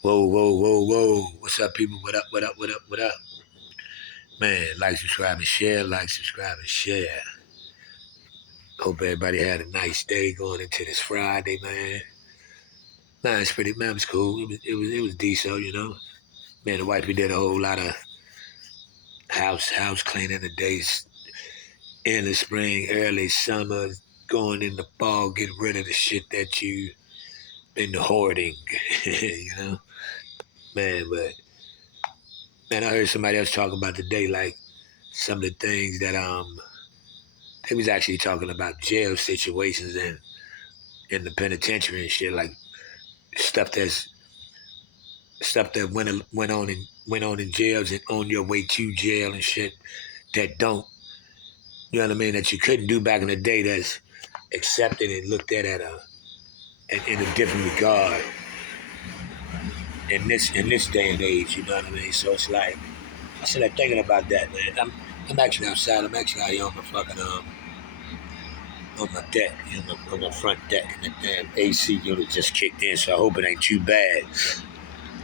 Whoa, whoa, whoa, whoa. What's up, people? What up, what up, what up, what up? Man, like, subscribe, and share. Like, subscribe, and share. Hope everybody had a nice day going into this Friday, man. Man, it was cool. It was decent, you know. Man, the wifey did a whole lot of house cleaning the days in the spring, early summer, going in the fall, getting rid of the shit that you been hoarding, you know. Man, I heard somebody else talk about today, like some of the things that they was actually talking about jail situations and in the penitentiary and shit, like stuff that's stuff that went on in jails and on your way to jail and shit that don't, you know what I mean, that you couldn't do back in the day, that's accepted and looked at in a different regard in this day and age, you know what I mean? So it's like I started thinking about that, man. I'm actually outside. I'm actually out here on my fucking on my deck, on my front deck, and the damn AC unit just kicked in, so I hope it ain't too bad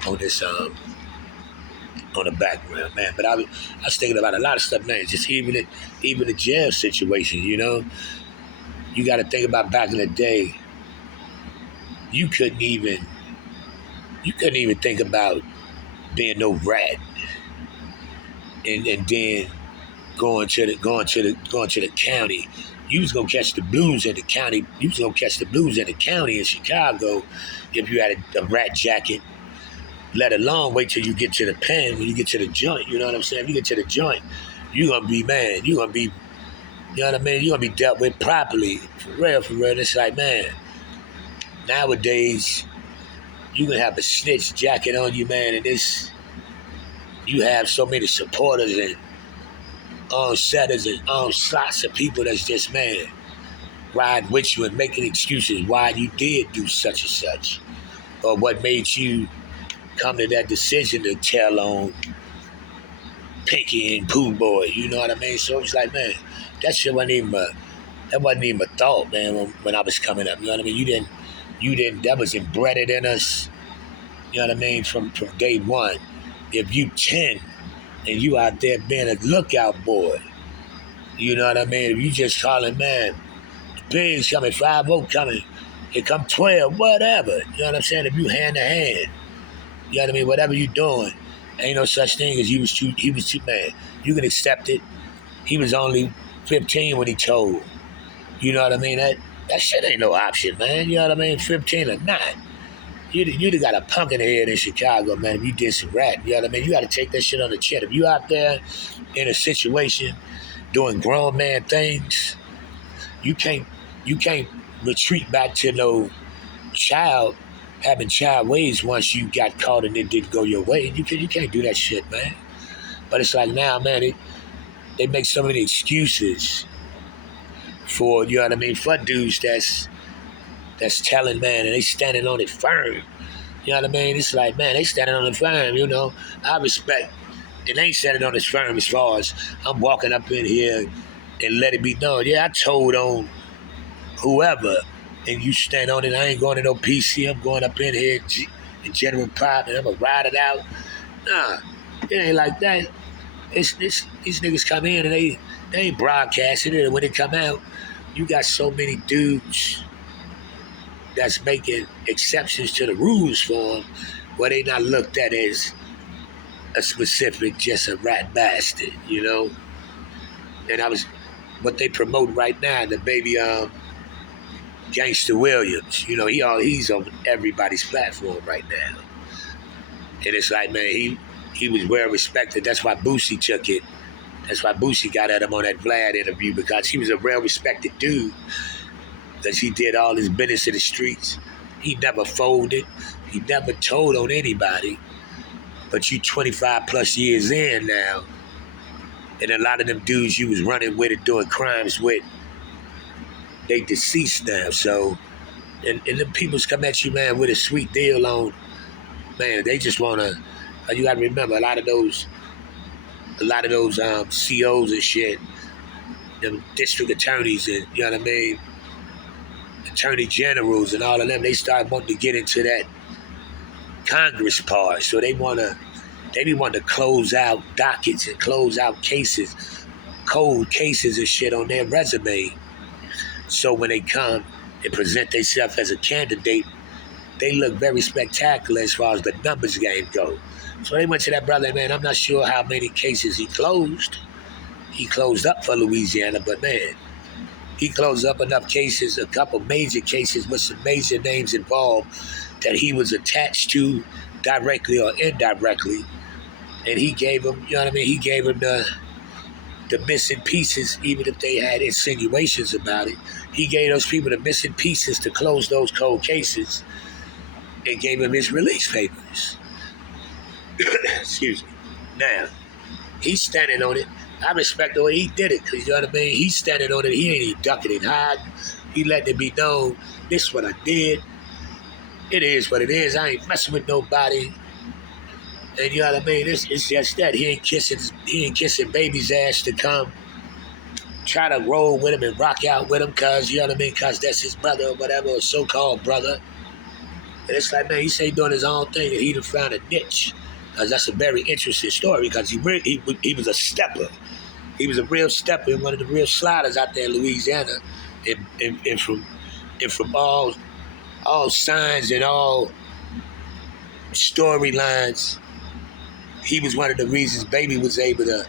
on this on the background, man. But I was thinking about a lot of stuff, man. Just even the jail situation, you know. You got to think about back in the day. You couldn't even think about being no rat, and then going to the county. You was gonna catch the blues in the county. You was gonna catch the blues in the county in Chicago if you had a rat jacket. Let alone wait till you get to the pen, when you get to the joint. You know what I'm saying? If you get to the joint, you gonna be, man. You gonna be, you know what I mean? You gonna be dealt with properly, for real, for real. It's like, man, nowadays you can have a snitch jacket on you, man, and this you have so many supporters and on setters and on slots of people that's just, man, riding with you and making excuses why you did do such and such, or what made you come to that decision to tell on Pinky and Pooh Boy. You know what I mean? So it's like, man, that shit wasn't even a thought, man, when I was coming up. You know what I mean? You didn't. That was embedded in us. You know what I mean? From day one. If you 10 and you out there being a lookout boy, you know what I mean? If you just calling, man, the pigs coming, 5-0 coming, here come 12, whatever. You know what I'm saying? If you hand to hand, you know what I mean? Whatever you doing, ain't no such thing as he was too, man. You can accept it. He was only 15 when he told. You know what I mean? That shit ain't no option, man. You know what I mean? 15 or not. You'd have got a pumpkin head in Chicago, man, if you did some rat. You know what I mean? You got to take that shit on the chin. If you out there in a situation doing grown man things, you can't retreat back to no child having child ways once you got caught and it didn't go your way. You can't do that shit, man. But it's like now, man, they make so many excuses for, you know what I mean, for dudes that's telling, man, and they standing on it firm. You know what I mean? It's like, man, they standing on it firm, you know. I respect, and they ain't standing on it firm as far as I'm walking up in here and let it be known. Yeah, I told on whoever, and you stand on it. I ain't going to no PC. I'm going up in here in general pop, and I'm going to ride it out. Nah, it ain't like that. These niggas come in and they ain't broadcasting it, and when they come out, you got so many dudes that's making exceptions to the rules for them, where they not looked at as a specific, just a rat bastard, you know. And what they promote right now, the baby Gangster Williams, you know, he's on everybody's platform right now, and it's like, man, he was well respected. That's why Boosie took it. That's why Boosie got at him on that Vlad interview, because he was a well respected dude. Because he did all his business in the streets. He never folded. He never told on anybody. But you 25 plus years in now, and a lot of them dudes you was running with and doing crimes with, they deceased now. So, and them people's come at you, man, with a sweet deal on, man, they just want to, you got to remember, a lot of those COs and shit, them district attorneys and, you know what I mean, attorney generals and all of them, they start wanting to get into Congress part. So they be wanting to close out dockets and close out cases, cold cases and shit on their resume. So when they come and present themselves as a candidate, they look very spectacular as far as the numbers game go. So they went to that brother, man. I'm not sure how many cases he closed. He closed up for Louisiana, but man, he closed up enough cases, a couple major cases with some major names involved that he was attached to directly or indirectly. And he gave him, you know what I mean? He gave him the missing pieces, even if they had insinuations about it. He gave those people the missing pieces to close those cold cases and gave him his release papers. Excuse me. Now, he's standing on it. I respect the way he did it, because, you know what I mean? He's standing on it. He ain't even ducking and hiding. He letting it be known, this is what I did. It is what it is. I ain't messing with nobody. And you know what I mean? It's just that. He ain't kissing baby's ass to come try to roll with him and rock out with him, because, you know what I mean? Because that's his brother or whatever, or so-called brother. And it's like, man, he say doing his own thing and he done found a niche. Because that's a very interesting story, because he was a stepper. He was a real stepper and one of the real sliders out there in Louisiana. And from all signs and all storylines, he was one of the reasons Baby was able to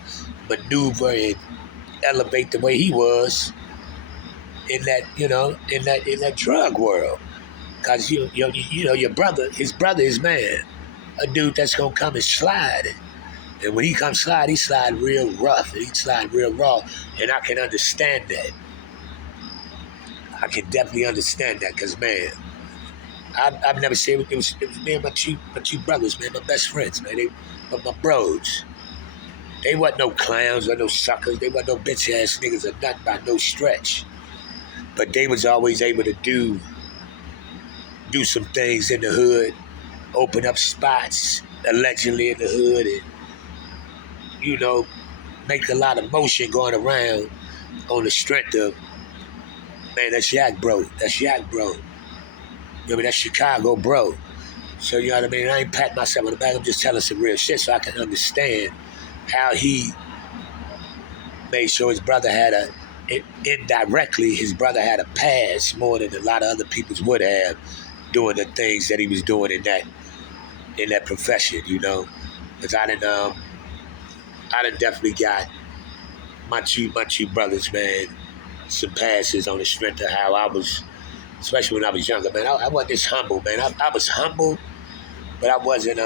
maneuver and elevate the way he was in that, you know, in that drug world. Because you know your brother, his man, a dude that's gonna come and slide. And when he comes slide, he slide real rough and he slide real raw. And I can understand that. I can definitely understand that, because, man, I've never seen it. It was me and my two brothers, man, my best friends, man. They were my bros. They wasn't no clowns or no suckers. They wasn't no bitch ass niggas or nothing by no stretch. But they was always able to do some things in the hood, open up spots allegedly in the hood, and, you know, make a lot of motion going around on the strength of, man, that's Yak bro. That's Yak bro. You know what I mean? That's Chicago bro. So, you know what I mean? I ain't patting myself on the back. I'm just telling some real shit so I can understand how he made sure his brother had indirectly, his brother had a pass more than a lot of other people's would have, doing the things that he was doing in that profession, you know. Because I done definitely got my two brothers, man, some passes on the strength of how I was, especially when I was younger, man. I wasn't this humble, man. I was humble, but I wasn't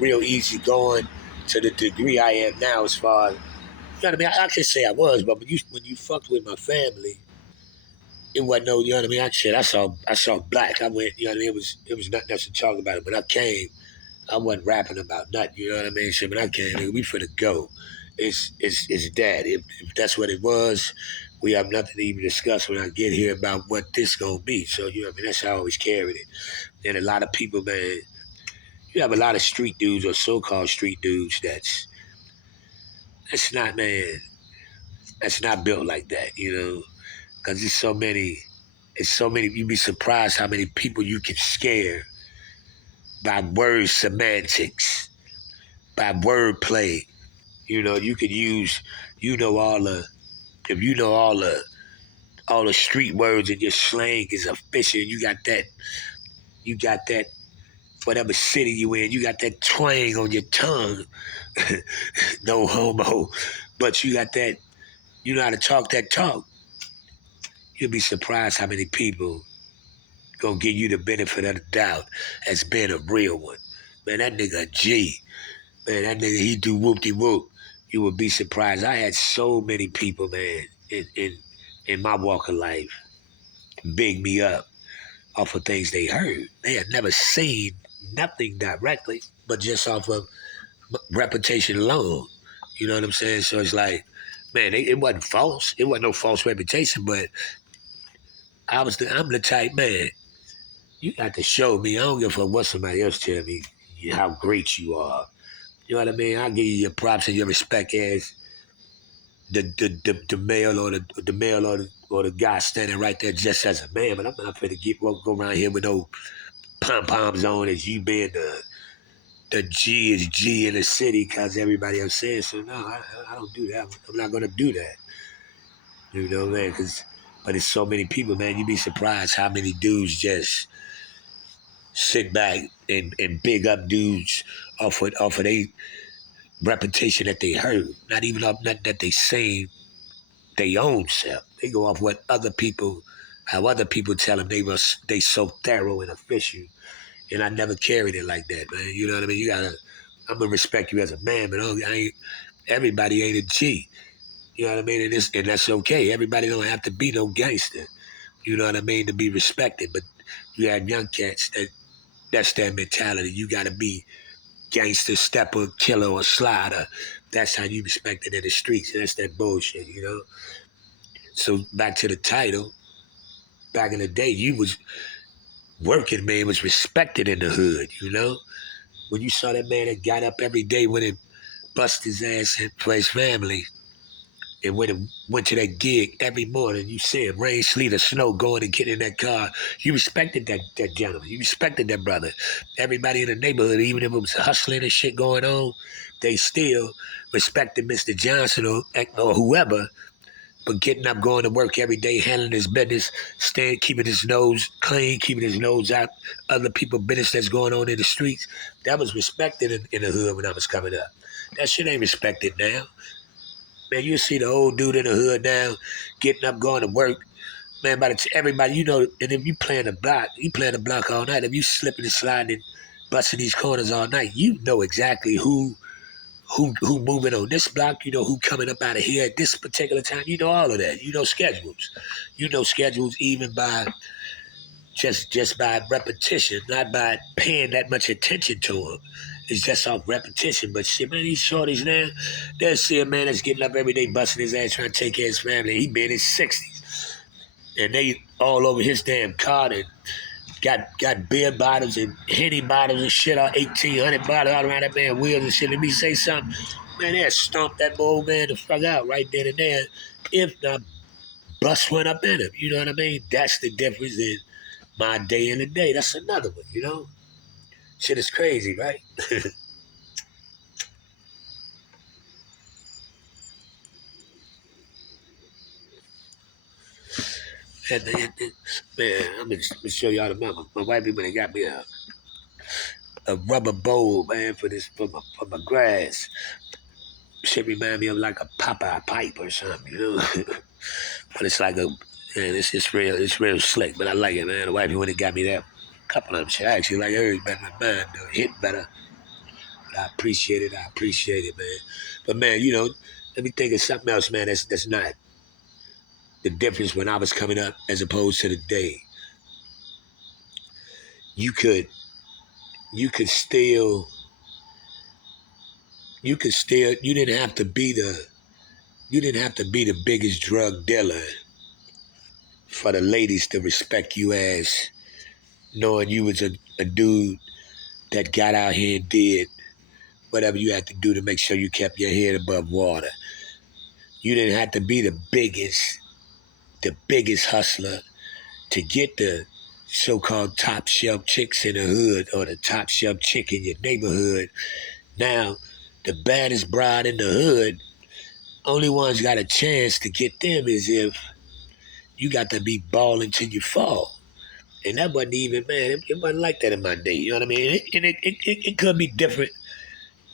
real easy going to the degree I am now, as far as, you know what I mean? I can say I was, but when you fucked with my family, it wasn't no, you know what I mean? I saw black. I went, you know what I mean? It was nothing else to talk about it. When I came, I wasn't rapping about nothing, you know what I mean? So when I came, nigga, we finna go. It's that. If that's what it was, we have nothing to even discuss when I get here about what this gonna be. So, you know what I mean? That's how I always carried it. And a lot of people, man, you have a lot of street dudes or so-called street dudes that's not, man, that's not built like that, you know? Because it's so many, you'd be surprised how many people you can scare by word semantics, by wordplay. You know, you could use, you know, if you know all the street words and your slang is efficient, you got that, whatever city you in, you got that twang on your tongue, no homo, but you got that, you know how to talk that talk. You'll be surprised how many people gonna give you the benefit of the doubt as being a real one. Man, that nigga a G. Man, that nigga, he do whoop-de-whoop. You would be surprised. I had so many people, man, in my walk of life big me up off of things they heard. They had never seen nothing directly, but just off of reputation alone. You know what I'm saying? So it's like, man, it wasn't false. It wasn't no false reputation, but I'm the type, man, you got to show me. I don't give a fuck what somebody else tell me how great you are. You know what I mean? I'll give you your props and your respect as the male or the guy standing right there just as a man. But I'm not finna go around here with no pom-poms on as you being the G is G in the city because everybody else says so. No, I don't do that. I'm not gonna do that. You know, man, but it's so many people, man. You'd be surprised how many dudes just sit back and big up dudes off of they reputation that they heard. Not even off nothing that they seen they own self. They go off what other people, how other people tell them they so thorough and official. And I never carried it like that, man. You know what I mean? I'm gonna respect you as a man, but everybody ain't a G. You know what I mean? And that's okay. Everybody don't have to be no gangster. You know what I mean? To be respected. But you have young cats that's their mentality. You gotta be gangster, stepper, killer, or slider. That's how you respect it in the streets. And that's that bullshit, you know? So back to the title, back in the day, you was working man was respected in the hood, you know? When you saw that man that got up every day when it bust his ass for his family, and when it went to that gig every morning, you see him, rain, sleet, or snow, going and getting in that car. You respected that gentleman. You respected that brother. Everybody in the neighborhood, even if it was hustling and shit going on, they still respected Mr. Johnson or whoever, but getting up, going to work every day, handling his business, staying, keeping his nose clean, keeping his nose out other people's business that's going on in the streets. That was respected in the hood when I was coming up. That shit ain't respected now. Man, you see the old dude in the hood now, getting up, going to work. Man, everybody, you know, and if you playing the block all night. If you slipping and sliding and busting these corners all night, you know exactly who moving on this block, you know who coming up out of here at this particular time. You know all of that. You know schedules. You know schedules even by just by repetition, not by paying that much attention to them. It's just off repetition. But shit, man, these shorties now, they'll see a man that's getting up every day, busting his ass, trying to take care of his family. He been in his 60s. And they all over his damn car and got beer bottles and Henny bottles and shit, all 1,800 bottles all around that man wheels and shit. Let me say something. Man, they'll stomp that old man the fuck out right then and there. If not, bust one up in him. You know what I mean? That's the difference in my day and the day. That's another one, you know? Shit is crazy, right? Man, I'm gonna show y'all the mama. My wife when got me a rubber bowl, man, for my grass. Shit remind me of like a Popeye pipe or something, you know? But it's like man, it's real slick, but I like it, man. The wife when got me that couple of them shit. I actually like hers better than mine, though. Hit better. But I appreciate it, man. But man, you know, let me think of something else, man, that's not the difference when I was coming up as opposed to today. You could you could still you didn't have to be the biggest drug dealer for the ladies to respect you as knowing you was a dude that got out here and did whatever you had to do to make sure you kept your head above water. You didn't have to be the biggest hustler to get the so-called top shelf chicks in the hood or the top shelf chick in your neighborhood. Now, the baddest bride in the hood, only one's got a chance to get them is if you got to be balling till you fall. And that wasn't even, man, it wasn't like that in my day. You know what I mean? It could be different.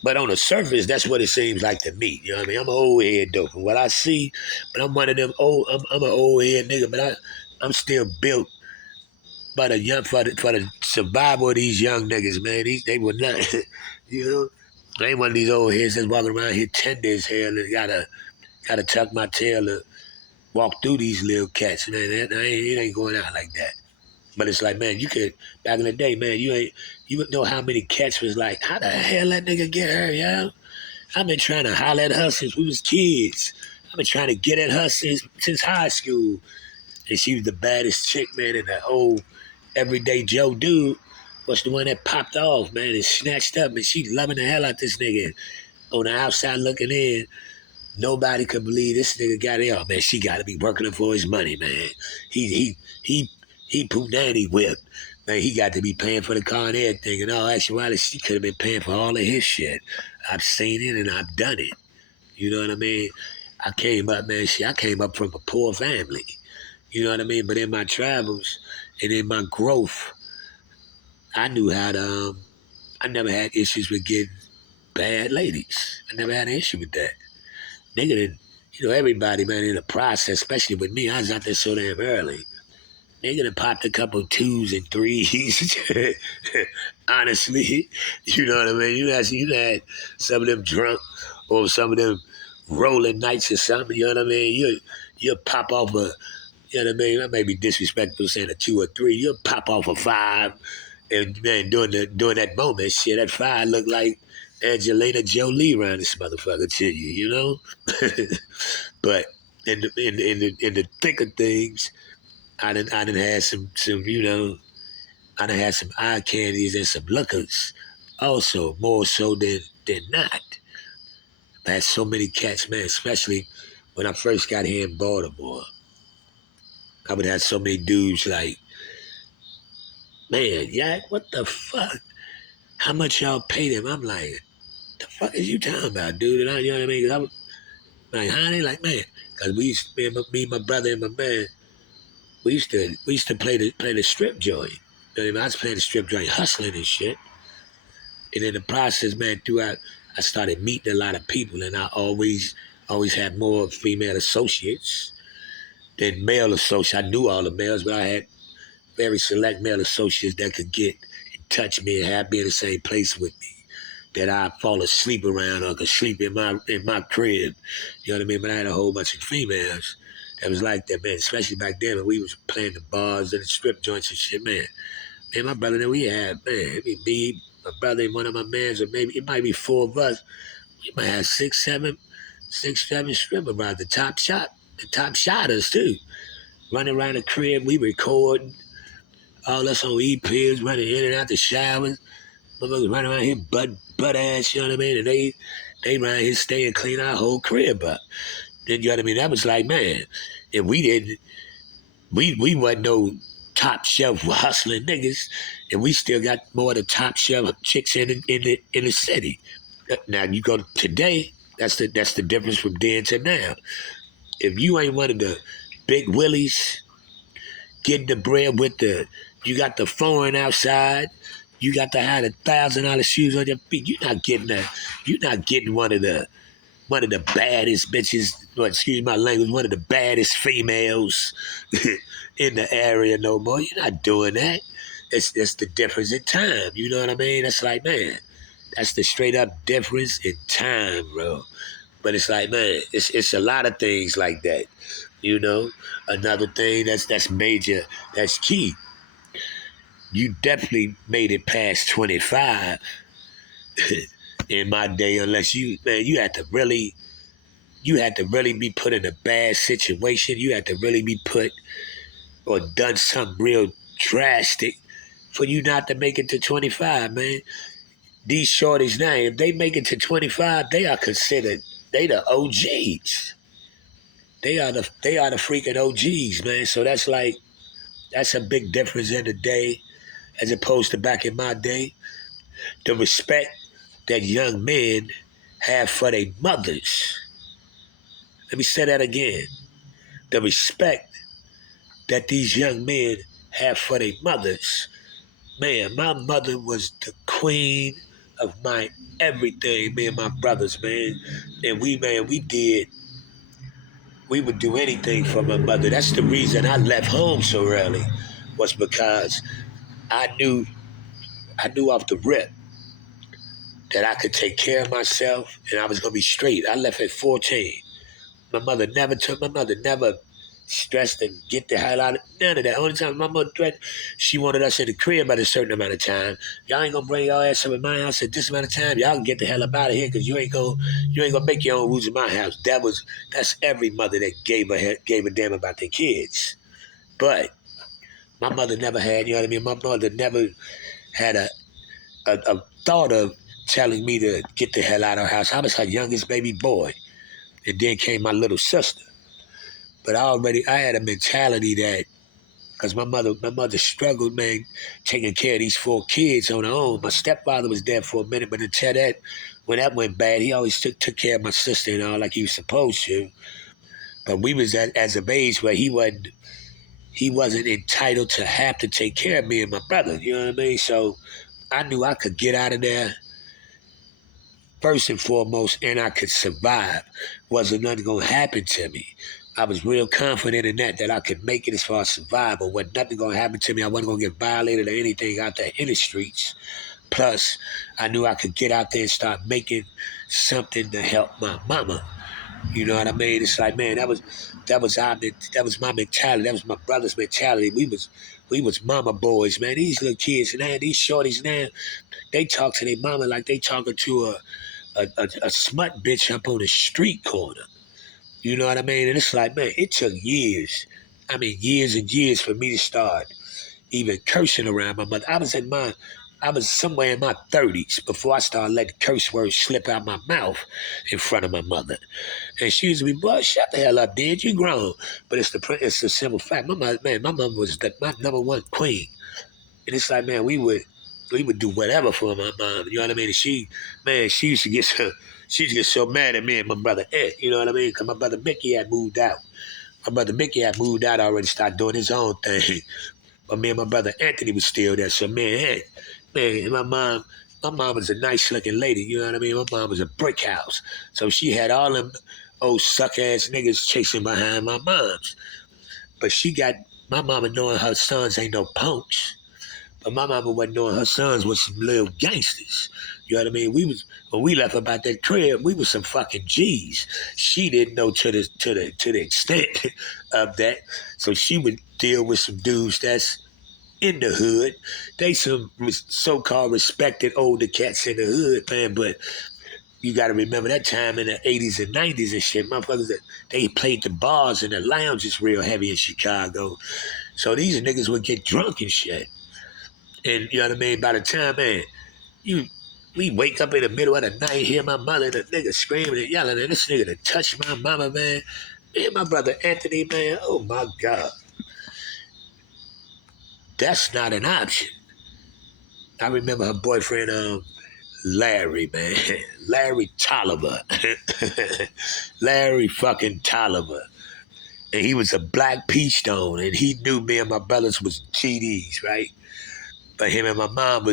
But on the surface, that's what it seems like to me. You know what I mean? I'm an old head though. From what I see, but I'm one of them old. I'm an old head nigga, but I'm still built by the young for the survival of these young niggas, man. They were not, you know. I ain't one of these old heads that's walking around here tender as hell and gotta tuck my tail to walk through these little cats, man. It ain't going out like that. But it's like, man, you could back in the day, man. You would know how many cats was like, how the hell that nigga get her, yo? I've been trying to holler at her since we was kids. I've been trying to get at her since high school. And she was the baddest chick, man, and the old everyday Joe dude was the one that popped off, man, and snatched up, and she loving the hell out this nigga. On the outside looking in, nobody could believe this nigga got it. Oh man, she got to be working for his money, man. He He Punani whipped. Man, he got to be paying for the car and everything. In all actuality, she could have been paying for all of his shit. I've seen it and I've done it. You know what I mean? I came up, man. I came up from a poor family. You know what I mean? But in my travels and in my growth, I knew how to. I never had issues with getting bad ladies. I never had an issue with that. Nigga didn't. Everybody, man, in the process, especially with me, I was out there so damn early. Nigga done popped a couple twos and threes. Honestly, you know what I mean? You had some of them drunk or some of them rolling nights or something, you know what I mean? You pop off a, you know what I mean? That may be disrespectful saying a 2 or 3. You'll pop off a 5 and man, during that moment, shit, that 5 looked like Angelina Jolie around this motherfucker to you, you know? But in the thick of things, I done had some I done had some eye candies and some lookers. Also, more so than not. I had so many cats, man, especially when I first got here in Baltimore. I would have so many dudes like, man, Yak, what the fuck? How much y'all pay them? I'm like, the fuck is you talking about, dude? And you know what I mean? 'Cause I was like, honey, like, man, because we used to, me, my brother, and my man, we used to play the strip joint. You know what I mean? I was playing the strip joint, hustling and shit. And in the process, man, throughout, I started meeting a lot of people, and I always had more female associates than male associates. I knew all the males, but I had very select male associates that could get and touch me and have me in the same place with me. That I fall asleep around or could sleep in my crib. You know what I mean? But I had a whole bunch of females that was like that, man. Especially back then when we was playing the bars and the strip joints and shit, man. Man, my brother that we had, man, it be me, my brother, and one of my mans, or maybe it might be 4 of us. We might have six, seven stripper brothers, the top shotters too. Running around the crib, we recording, all us on EPs, running in and out the showers. Motherfuckers running around here butt ass, you know what I mean? And they around here staying clean our whole crib up. Then you know what I mean? That was like, man, if we didn't, we wasn't no top shelf hustling niggas, and we still got more of the top shelf chicks in the city. Now you go today, that's the difference from then to now. If you ain't one of the big willies getting the bread with you got the foreign outside, you got to have $1,000 shoes on your feet. You're not getting one of the baddest bitches, or excuse my language, one of the baddest females in the area no more. You're not doing that. It's the difference in time. You know what I mean? That's like, man, that's the straight up difference in time, bro. But it's like, man, it's a lot of things like that. You know, another thing that's major, that's key. You definitely made it past 25 in my day, unless you had to really be put in a bad situation. You had to really be put or done something real drastic for you not to make it to 25, man. These shorties now, if they make it to 25, they are considered, they the OGs. They are the freaking OGs, man. So that's a big difference in the day as opposed to back in my day. The respect that young men have for their mothers. Let me say that again. The respect that these young men have for their mothers. Man, my mother was the queen of my everything, me and my brothers, man. And we would do anything for my mother. That's the reason I left home so early, was because I knew off the rip that I could take care of myself and I was gonna be straight. I left at 14. My mother never stressed and get the hell out of none of that. Only time my mother threatened, she wanted us in the crib at a certain amount of time. Y'all ain't gonna bring y'all ass up in my house at this amount of time. Y'all can get the hell up out of here because you ain't gonna make your own rules in my house. That's every mother that gave a damn about their kids. But my mother never had, you know what I mean? My mother never had a thought of telling me to get the hell out of her house. I was her youngest baby boy. And then came my little sister. But I had a mentality that Cause my mother struggled, man, taking care of these 4 kids on her own. My stepfather was there for a minute, but until that, when that went bad, he always took care of my sister and all like he was supposed to. But we was at as of age where he wasn't entitled to have to take care of me and my brother. You know what I mean? So I knew I could get out of there first and foremost, and I could survive. Wasn't nothing gonna happen to me. I was real confident in that I could make it as far as survival. Wasn't nothing gonna happen to me. I wasn't gonna get violated or anything out there in the streets. Plus, I knew I could get out there and start making something to help my mama. You know what I mean? It's like, man, that was my mentality. That was my brother's mentality. We was mama boys, man. These little kids now, these shorties now, they talk to their mama like they talking to a smut bitch up on the street corner. You know what I mean? And it's like, man, it took years. I mean, years and years for me to start even cursing around my mother. I was somewhere in my 30s before I started letting curse words slip out my mouth in front of my mother. And she used to be, boy, shut the hell up, dude. You grown. But it's a simple fact. My mom was my number one queen. And it's like, man, we would do whatever for my mom. You know what I mean? And she used to get so mad at me and my brother Ed. You know what I mean? Because my brother Mickey had moved out. My brother Mickey had moved out already, started doing his own thing. But me and my brother Anthony was still there. So man, my mom was a nice looking lady. You know what I mean? My mom was a brick house. So she had all them old suck ass niggas chasing behind my mom's. But she got my mama knowing her sons ain't no punks. But my mama wasn't knowing her sons was some little gangsters. You know what I mean? When we left about that crib, we was some fucking G's. She didn't know to the extent of that. So she would deal with some dudes that's in the hood. They some so-called respected older cats in the hood, man. But you got to remember that time in the 80s and 90s and shit, motherfuckers, they played the bars and the lounges real heavy in Chicago. So these niggas would get drunk and shit. And you know what I mean? By the time, man, you we wake up in the middle of the night, hear my mother and the nigga screaming and yelling, and this nigga to touch my mama, man. Me and my brother Anthony, man, oh my God. That's not an option. I remember her boyfriend, Larry, man. Larry Tolliver. Larry fucking Tolliver. And he was a black pea stone, and he knew me and my brothers was GDs, right? But him and my mom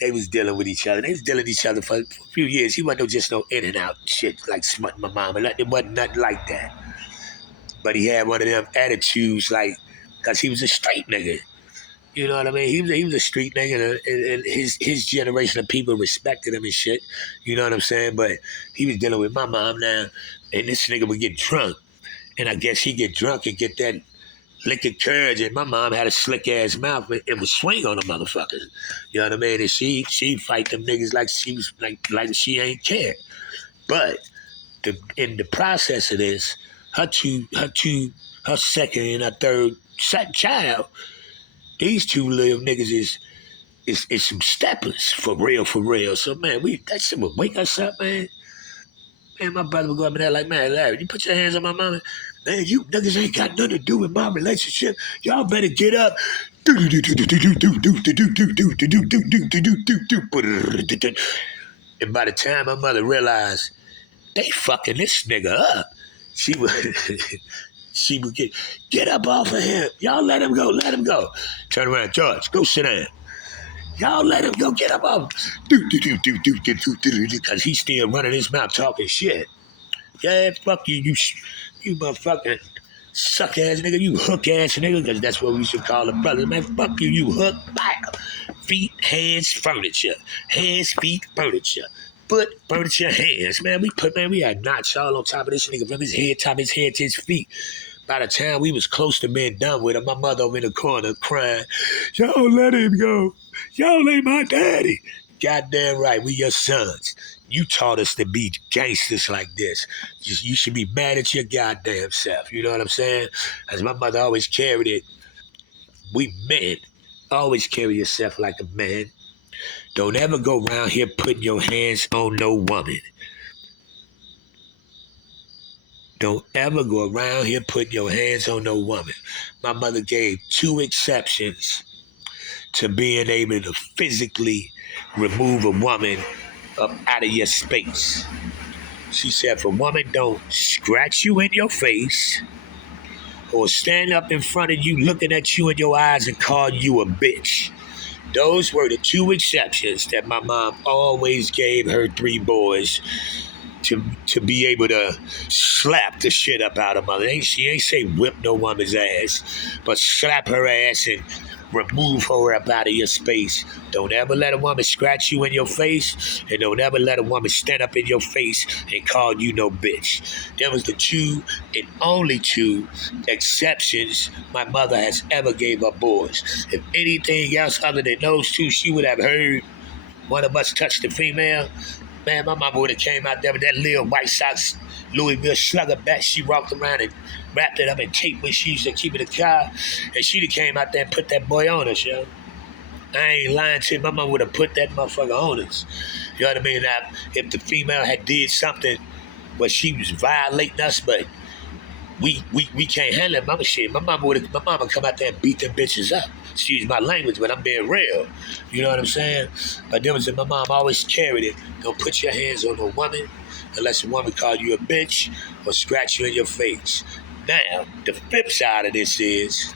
they was dealing with each other. They was dealing with each other for a few years. He wasn't just no in and out shit like smutting my mom. It wasn't nothing like that. But he had one of them attitudes like, because he was a straight nigga. You know what I mean? He was a street nigga, and his generation of people respected him and shit. You know what I'm saying? But he was dealing with my mom now, and this nigga would get drunk. And I guess he get drunk and get that liquid courage, and my mom had a slick ass mouth and would swing on the motherfuckers. You know what I mean? And she fight them niggas like she was like she ain't care. But in the process of this, her second and her third child, these two little niggas is some steppers for real, for real. So man, that shit would wake us up, man. Man, my brother would go up in there like, man, Larry, you put your hands on my mama. Man, you niggas ain't got nothing to do with my relationship. Y'all better get up. And by the time my mother realized they fucking this nigga up, she would she would get up off of him. Y'all let him go, let him go. Turn around, George, go sit down. Y'all let him go, get up off. Because he's still running his mouth talking shit. Yeah, fuck you, you motherfucking suck ass nigga, you hook ass nigga, because that's what we should call a brother. Man, fuck you, you hook, bam. Feet, hands, furniture. Hands, feet, furniture. Foot, furniture, hands. Man, we had knots all on top of this nigga from his head, top of his head to his feet. By the time we was close to being done with him, my mother over in the corner crying, y'all let him go. Y'all ain't my daddy. Goddamn right, we your sons. You taught us to be gangsters like this. You should be mad at your goddamn self. You know what I'm saying? As my mother always carried it, we men always carry yourself like a man. Don't ever go around here putting your hands on no woman. Don't ever go around here putting your hands on no woman. My mother gave 2 exceptions to being able to physically remove a woman up out of your space. She said, if a woman don't scratch you in your face or stand up in front of you looking at you in your eyes and call you a bitch. Those were the 2 exceptions that my mom always gave her 3 boys to be able to slap the shit up out of mother. She ain't say whip no woman's ass, but slap her ass and remove her up out of your space. Don't ever let a woman scratch you in your face, and don't ever let a woman stand up in your face and call you no bitch. That was the 2 and only 2 exceptions my mother has ever gave her boys. If anything else other than those 2, she would have heard one of us touch the female. Man, my mama would have came out there with that little White Sox Louisville slugger bat. She walked around and wrapped it up in tape when she used to keep it in the car. And she'd have came out there and put that boy on us, yo. I ain't lying to you. My mama would have put that motherfucker on us. You know what I mean? Now, if the female had did something where she was violating us, but we can't handle it, mama shit. My mama come out there and beat them bitches up. Excuse my language, but I'm being real. You know what I'm saying? But there was my mom always carried it. Don't put your hands on a woman unless a woman call you a bitch or scratch you in your face. Now, the flip side of this is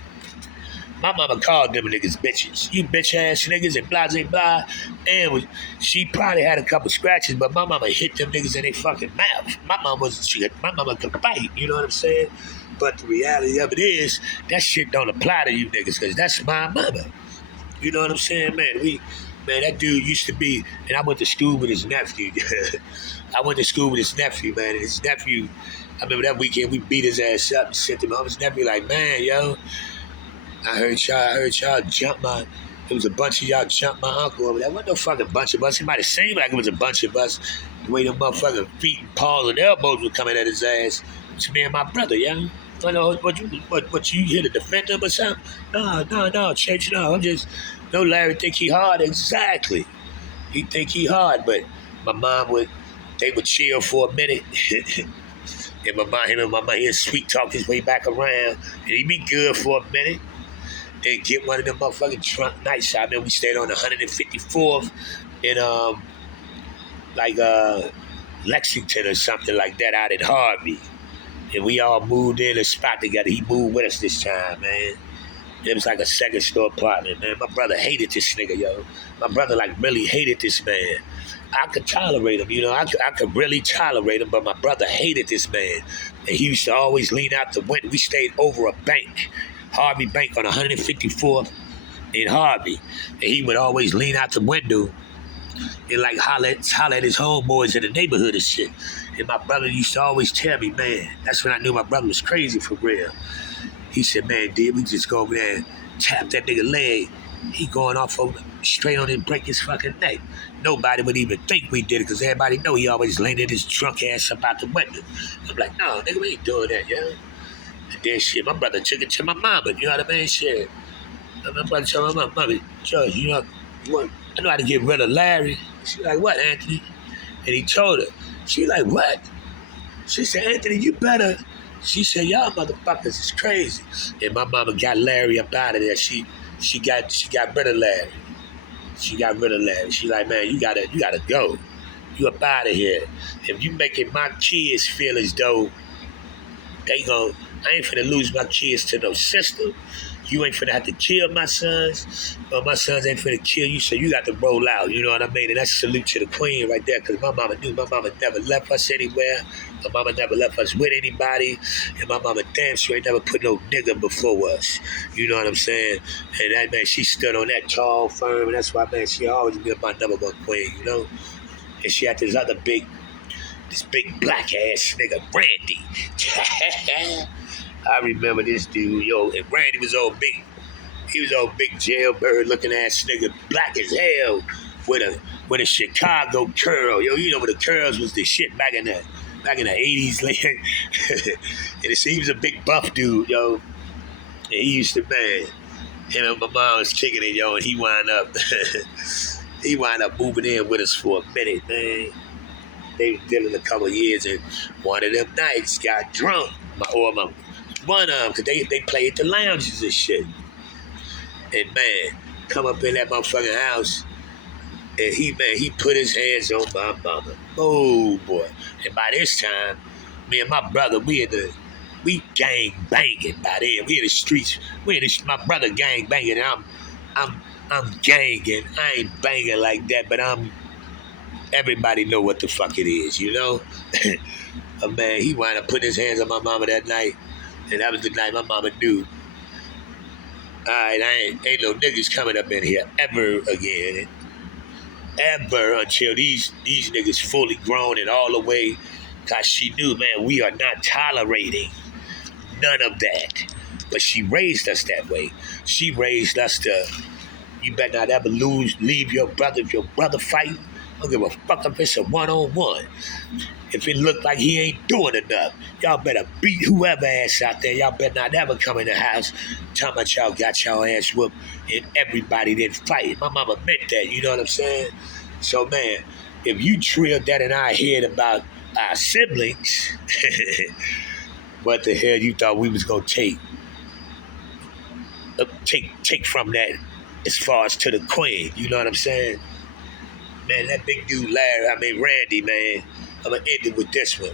my mama called them niggas bitches. You bitch ass niggas and blah, blah, blah. And she probably had a couple scratches, but my mama hit them niggas in their fucking mouth. My mama could fight, you know what I'm saying? But the reality of it is, that shit don't apply to you niggas, because that's my mama. You know what I'm saying, man? That dude used to be, and I went to school with his nephew. I went to school with his nephew, man, and his nephew, I remember that weekend, we beat his ass up and sent him home. His nephew like, man, yo, I heard y'all jump it was a bunch of y'all jump my uncle over there. Wasn't no fucking bunch of us. It might have seemed like it was a bunch of us. The way them motherfucking feet and paws and elbows were coming at his ass. It's me and my brother, yeah. I know what you here to defend him or something? No, Church, no. I'm just, no, Larry think he hard. Exactly. He think he hard, but my mom they would chill for a minute. And him and my mom, he'd sweet talk his way back around. And he'd be good for a minute. Then get one of them motherfucking drunk nights. I mean, we stayed on 154th in, Lexington or something like that out in Harvey. And we all moved in a spot together. He moved with us this time, man. It was like a second store apartment, man. My brother hated this nigga, yo. My brother, really hated this man. I could tolerate him, you know. I could really tolerate him, but my brother hated this man. And he used to always lean out the window. We stayed over a bank, Harvey Bank on 154th in Harvey. And he would always lean out the window and holler at his homeboys in the neighborhood and shit. And my brother used to always tell me, man, that's when I knew my brother was crazy for real. He said, man, we just go over there and tap that nigga leg. He going off straight on and break his fucking neck. Nobody would even think we did it because everybody know he always landed his drunk ass up out the window. I'm like, no, nigga, we ain't doing that, yo. And then shit, my brother took it to my mama, you know what I mean? Shit. My brother told my mama, George, I know how to get rid of Larry. She like, what, Anthony? And he told her. She like, what? She said, Anthony, you better. She said, y'all motherfuckers is crazy. And my mama got Larry up out of there. She got rid of Larry. She got rid of Larry. She like, man, you gotta go. You up out of here. If you making my kids feel as though I ain't finna lose my kids to no system. You ain't finna have to kill my sons, or my sons ain't finna kill you, so you got to roll out, you know what I mean? And that's a salute to the queen right there, because my mama knew my mama never left us anywhere. My mama never left us with anybody, and my mama damn sure ain't never put no nigga before us, you know what I'm saying? And that, man, she stood on that tall, firm, and that's why, man, she always been my number one queen, you know? And she had this big black ass nigga, Randy. I remember this dude, yo, and Randy was old big. He was old big jailbird looking ass nigga, black as hell, with a Chicago curl. Yo, you know when the curls was the shit back in the 80s. And he was a big buff dude, yo. And he used to, man, him and my mom was kicking it, yo, and he wound up moving in with us for a minute, man. They was dealing a couple of years, and one of them nights got drunk. One of them, because they played the lounges and shit. And man, come up in that motherfucking house, and he put his hands on my mama. Oh boy! And by this time, me and my brother, we gang banging by then. We in the streets. My brother gang banging. And I'm ganging. I ain't banging like that, but everybody know what the fuck it is, you know? Man, he wound up putting his hands on my mama that night, and that was the night my mama knew. All right, ain't no niggas coming up in here ever again. Ever until these niggas fully grown and all the way, cause she knew, man, we are not tolerating none of that. But she raised us that way. She raised us to, you better not ever leave your brother. If your brother fighting, I don't give a fuck if it's a one-on-one. If it look like he ain't doing enough, y'all better beat whoever ass out there. Y'all better not ever come in the house talking about y'all got y'all ass whooped and everybody didn't fight. My mama meant that, you know what I'm saying? So, man, if you drilled that in our head about our siblings, what the hell you thought we was going to take from that as far as to the queen, you know what I'm saying? Man, that big dude Randy, man, I'm going to end it with this one.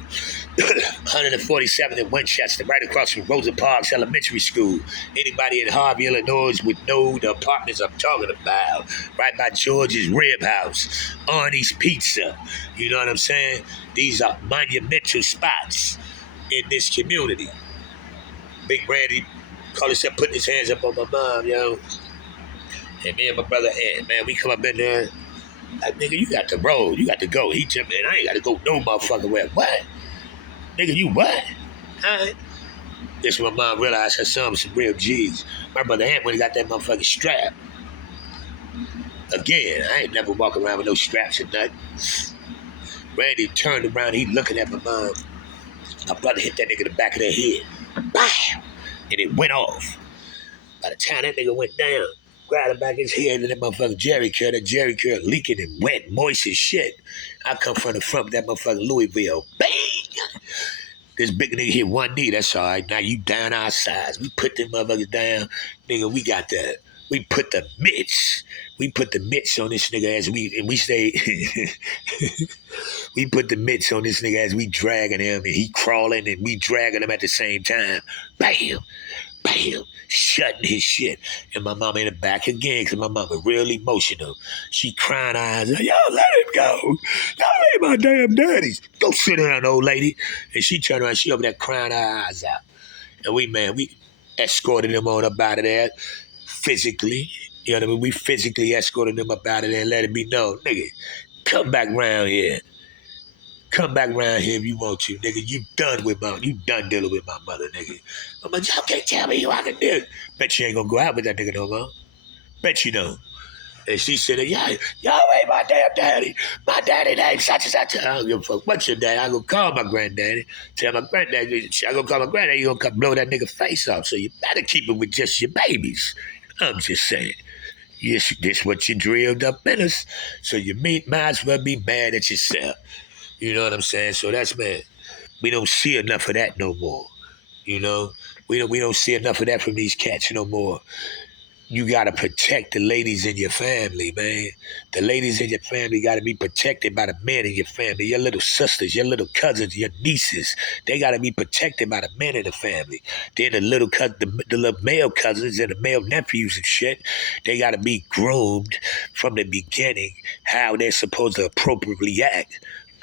147 in Winchester, right across from Rosa Parks Elementary School. Anybody in Harvey, Illinois would know the apartments I'm talking about. Right by George's Rib House, Arnie's Pizza. You know what I'm saying? These are monumental spots in this community. Big Randy called himself putting his hands up on my mom, yo. And me and my brother Ed, man, we come up in there. Like, nigga, you got to roll. You got to go. He told me, man, I ain't got to go no motherfucking way. What? Nigga, you what? All right. This when my mom realized her son was some real G's. My brother Ant when he got that motherfucking strap. Again, I ain't never walking around with no straps or nothing. Randy turned around, he looking at my mom. My brother hit that nigga in the back of the head. Bam! And it went off. By the time that nigga went down, grabbed him back his head and that motherfucking Jerry curl leaking and wet, moist as shit. I come from the front of that motherfucking Louisville. Bang! This big nigga hit one knee, that's all right. Now you down our sides. We put them motherfuckers down. Nigga, we put the mitts. We put the mitts on this nigga we stay. We put the mitts on this nigga as we dragging him and he crawling and we dragging him at the same time. Bam! Bam! Shutting his shit. And my mama in the back again, because my mama real emotional. She crying her eyes out, y'all let him go. Y'all ain't my damn daddies. Go sit down, old lady. And she turned around, she over there crying her eyes out. And we escorted him on up out of there physically. You know what I mean? We physically escorted him up out of there and let him be known, nigga, come back round here. Come back around here if you want to, nigga. You done dealing with my mother, nigga. I'm like, y'all can't tell me who I can do. Bet you ain't gonna go out with that nigga no more. Bet you don't. And she said, y'all ain't my damn daddy. My daddy name such and such. I don't give a fuck. What's your daddy? I go call my granddaddy. Tell my granddaddy, I go call my granddaddy, you gonna come blow that nigga face off. So you better keep it with just your babies. I'm just saying. Yes, this what you drilled up in us. So you might as well be mad at yourself. You know what I'm saying? So that's, man, we don't see enough of that no more. You know? We don't see enough of that from these cats no more. You gotta protect the ladies in your family, man. The ladies in your family gotta be protected by the men in your family. Your little sisters, your little cousins, your nieces, they gotta be protected by the men in the family. Then the little male cousins and the male nephews and shit, they gotta be groomed from the beginning how they're supposed to appropriately act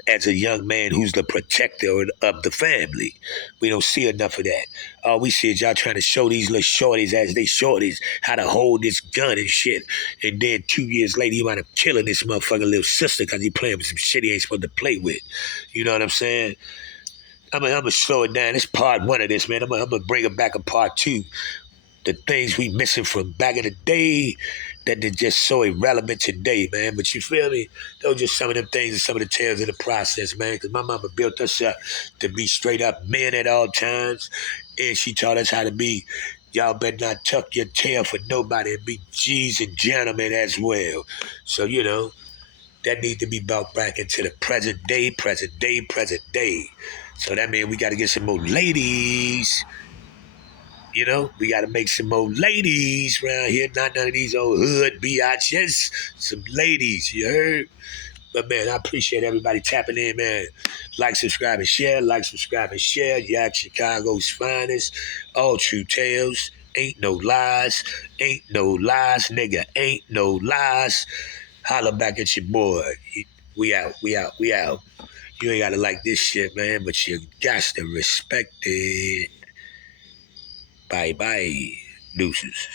as a young man who's the protector of the family. We don't see enough of that. All we see is y'all trying to show these little shorties as they shorties how to hold this gun and shit. And then 2 years later, you wind up killing this motherfucking little sister because he playing with some shit he ain't supposed to play with. You know what I'm saying? I'm gonna slow it down. It's part one of this, man. I'm gonna bring it back a part two. The things we missing from back in the day that they're just so irrelevant today, man. But you feel me? Those are just some of them things and some of the tales in the process, man. Because my mama built us up to be straight up men at all times. And she taught us how to be, y'all better not tuck your tail for nobody and be G's and gentlemen as well. So, you know, that need to be brought back into the present day, present day, present day. So that means we got to get some more ladies. You know, we got to make some more ladies around here. Not none of these old hood biatches. Some ladies, you heard? But man, I appreciate everybody tapping in, man. Like, subscribe, and share. Like, subscribe, and share. Yak Chicago's finest. All true tales. Ain't no lies. Ain't no lies, nigga. Ain't no lies. Holla back at your boy. We out. We out. We out. You ain't gotta like this shit, man, but you got to respect it. Bye bye. Deuces.